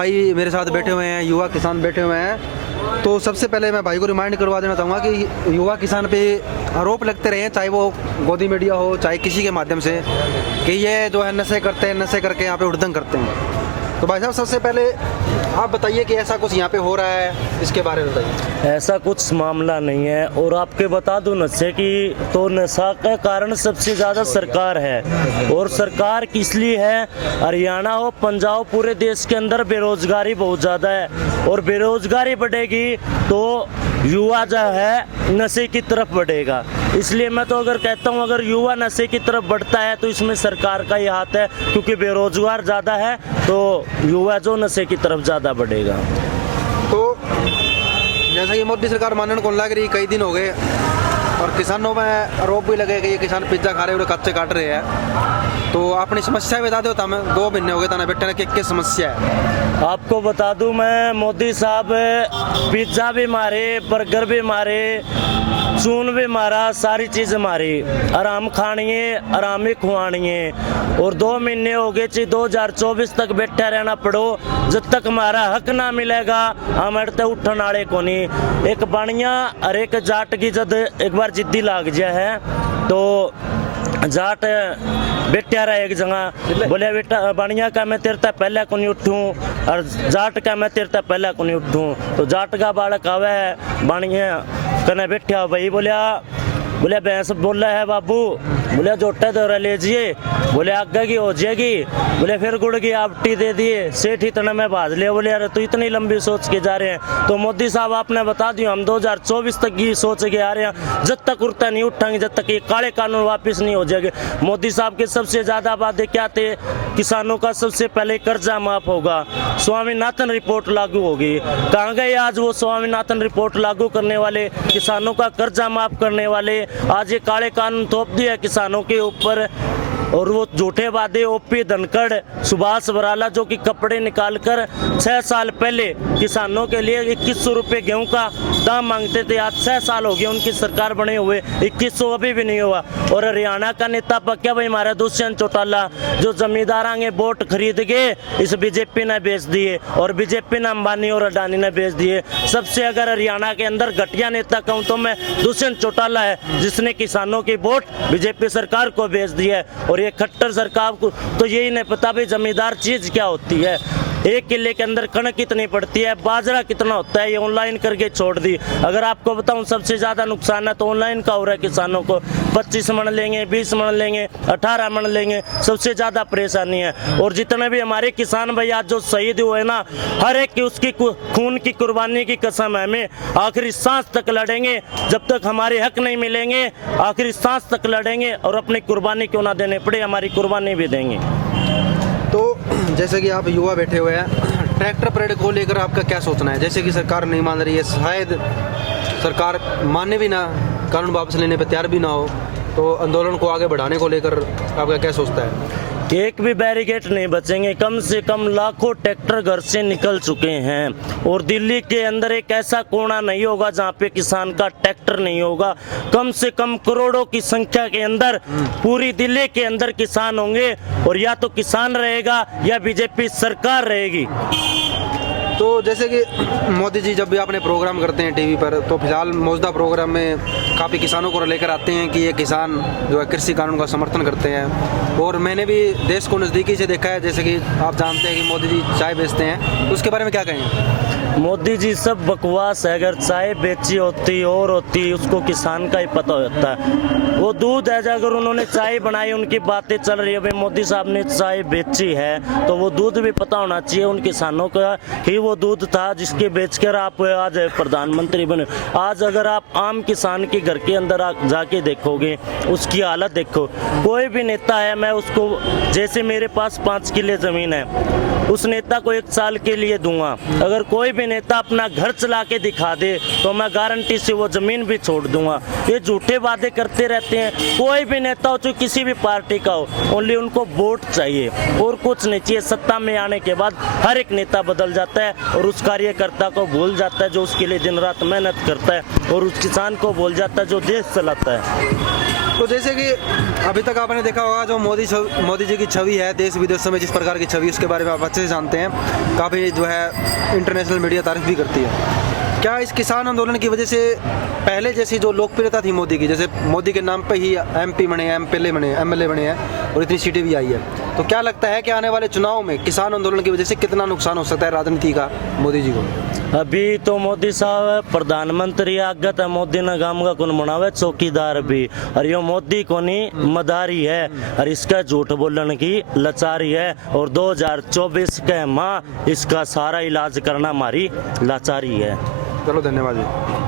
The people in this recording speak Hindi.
भाई मेरे साथ बैठे हुए हैं, युवा किसान बैठे हुए हैं। तो सबसे पहले मैं भाई को रिमाइंड करवा देना चाहूँगा कि युवा किसान पे आरोप लगते रहे हैं, चाहे वो गोदी मीडिया हो चाहे किसी के माध्यम से, कि ये जो है नशे करते हैं, नशे करके यहाँ पे उड़दंग करते हैं। तो भाई साहब सबसे पहले आप बताइए कि ऐसा कुछ यहाँ पे हो रहा है, इसके बारे में बताइए। ऐसा कुछ मामला नहीं है। और आपके बता दूं नशे की, तो नशा का कारण सबसे ज़्यादा सरकार है। और सरकार किस लिए है? हरियाणा हो, पंजाब, पूरे देश के अंदर बेरोजगारी बहुत ज़्यादा है। और बेरोजगारी बढ़ेगी तो युवा जो है नशे की तरफ बढ़ेगा। इसलिए मैं तो अगर कहता हूँ, अगर युवा नशे की तरफ बढ़ता है तो इसमें सरकार का ही हाथ है, क्योंकि बेरोजगार ज़्यादा है तो युवा जो नशे की तरफ ज़्यादा बढ़ेगा। तो जैसा कि मोदी सरकार मानने को लग रही, कई दिन हो गए और किसानों में आरोप भी लगे कि ये किसान पिज्जा खा रहे हैं, कच्चे काट रहे हैं। तो अपनी समस्या बता दो, हमें 2 महीने हो गए तना बेटे ने, क्या समस्या है? आपको बता दूं मैं, मोदी साहब पिज्ज़ा भी मारे, बर्गर भी मारे, चून भी मारा, सारी चीज़ मारी। आराम खानिए, आराम ही खुआनिए। और 2 महीने हो गए ची 2024 तक बैठा रहना पड़ो। जब तक हमारा हक ना मिलेगा हम अड़ते उठन वाले को नहीं। एक बनिया और एक जाट की जब एक बार जिद्दी लाग जाए है तो जाट बैठा रहा एक जगह, बोले बेटा बनिया का मैं तेरे तक पहले को नहीं उठूँ, और जाट का मैं तेरे तक पहले को नहीं उठूँ। तो जाट का बालक आवे बनिया कने बैठा, भाई बोले भैंस बोल रहा है बाबू, बोले जोटा दौरा लीजिए, बोले आगे की हो जाएगी, बोले फिर गुड़ की आपटी दे दिए, सेठ इतना मैं भाज लिया। बोले यार तू इतनी लंबी सोच के जा रहे हैं। तो मोदी साहब आपने बता दिया, हम 2024 तक की सोच के आ रहे हैं, जब तक उड़ता नहीं उठाएंगे, जब तक ये काले कानून वापस नहीं हो जाएंगे। मोदी साहब के सबसे ज्यादा वादे क्या थे? किसानों का सबसे पहले कर्जा माफ होगा, स्वामीनाथन रिपोर्ट लागू होगी। कहाँ गए आज वो स्वामीनाथन रिपोर्ट लागू करने वाले, किसानों का कर्जा माफ करने वाले? आज ये काले कानून थोप दिया किसानों के ऊपर। और वो झूठे वादे ओपी धनखड़, सुभाष बराला जो कि कपड़े निकालकर 6 साल पहले किसानों के लिए 2100 रुपये गेहूं का दाम मांगते थे। आज 6 साल हो गए उनकी सरकार बने हुए, 2100 अभी भी नहीं हुआ। और हरियाणा का नेता पक्या भाई हमारा दुष्यंत चौटाला, जो जमींदार आगे वोट खरीद के इस बीजेपी ने बेच दिए, और बीजेपी ने अंबानी और अडानी ने बेच दिए। सबसे अगर हरियाणा के अंदर घटिया नेता कहूँ तो मैं दुष्यंत चौटाला है, जिसने किसानों की वोट बीजेपी सरकार को बेच दी है। और ये खट्टर सरकार को तो यही नहीं पता भाई जमींदार चीज क्या होती है। 1 किले के अंदर कणक कितनी पड़ती है, बाजरा कितना होता है, ये ऑनलाइन करके छोड़ दी। अगर आपको बताऊं सबसे ज्यादा नुकसान है तो ऑनलाइन का हो रहा है किसानों को। 25 मन लेंगे, 20 मन लेंगे, 18 मन लेंगे, सबसे ज्यादा परेशानी है। और जितने भी हमारे किसान भाई आज जो शहीद हुए ना, हर एक की उसकी खून की कुर्बानी की कसम है। हमें आखिरी सांस तक लड़ेंगे, जब तक हमारे हक नहीं मिलेंगे आखिरी सांस तक लड़ेंगे, और अपनी कुर्बानी क्यों ना देने पड़े हमारी कुर्बानी भी देंगे। तो जैसे कि आप युवा बैठे हुए हैं, ट्रैक्टर परेड को लेकर आपका क्या सोचना है? जैसे कि सरकार नहीं मान रही है, शायद सरकार माने भी ना, कानून वापस लेने पर तैयार भी ना हो, तो आंदोलन को आगे बढ़ाने को लेकर आपका क्या सोचता है? एक भी बैरिकेड नहीं बचेंगे। कम से कम लाखों ट्रैक्टर घर से निकल चुके हैं, और दिल्ली के अंदर एक ऐसा कोना नहीं होगा जहां पे किसान का ट्रैक्टर नहीं होगा। कम से कम करोड़ों की संख्या के अंदर पूरी दिल्ली के अंदर किसान होंगे, और या तो किसान रहेगा या बीजेपी सरकार रहेगी। तो जैसे कि मोदी जी जब भी अपने प्रोग्राम करते हैं टीवी पर, तो फिलहाल मौजूदा प्रोग्राम में काफ़ी किसानों को लेकर आते हैं कि ये किसान जो है कृषि कानून का समर्थन करते हैं। और मैंने भी देश को नज़दीकी से देखा है, जैसे कि आप जानते हैं कि मोदी जी चाय बेचते हैं, तो उसके बारे में क्या कहेंगे? मोदी जी सब बकवास है। अगर चाय बेची होती और होती, उसको किसान का ही पता होता है। वो दूध है, अगर उन्होंने चाय बनाई, उनकी बातें चल रही है, भाई मोदी साहब ने चाय बेची है, तो वो दूध भी पता होना चाहिए उन किसानों का ही वो दूध था जिसके बेचकर आप आज प्रधानमंत्री बने। आज अगर आप आम किसान के घर के अंदर जाके देखोगे, उसकी हालत देखो। कोई भी नेता है, मैं उसको, जैसे मेरे पास 5 किले जमीन है, उस नेता को 1 साल के लिए दूंगा। अगर कोई भी नेता अपना घर चला के दिखा दे तो मैं गारंटी से वो जमीन भी छोड़ दूंगा। ये झूठे वादे करते रहते हैं। कोई भी नेता हो, चाहे किसी भी पार्टी का हो, ओनली उनको वोट चाहिए और कुछ नहीं चाहिए। सत्ता में आने के बाद हर एक नेता बदल जाता है और उस कार्यकर्ता को भूल जाता है जो उसके लिए दिन रात मेहनत करता है, और उस किसान को भूल जाता है जो देश चलाता है। तो जैसे कि अभी तक आपने देखा होगा जो मोदी जी की छवि है देश विदेशों में, जिस प्रकार की छवि, उसके बारे में आप अच्छे से जानते हैं। काफ़ी जो है इंटरनेशनल मीडिया तारीफ भी करती है। क्या इस किसान आंदोलन की वजह से पहले जैसी जो लोकप्रियता थी मोदी की, जैसे मोदी के नाम पे ही MP बने हैं, MLA बने हैं और इतनी सीटें भी आई है, तो क्या लगता है कि आने वाले चुनाव में किसान आंदोलन की वजह से कितना नुकसान हो सकता है राजनीति का मोदी जी को? अभी तो मोदी साहब प्रधानमंत्री आगत है, मोदी ने गांव का कौन बनावे चौकीदार भी, और यो मोदी को नहीं मदारी है और इसका झूठ बोलने की लाचारी है। और 2024 के माह इसका सारा इलाज करना हमारी लाचारी है। चलो धन्यवाद जी।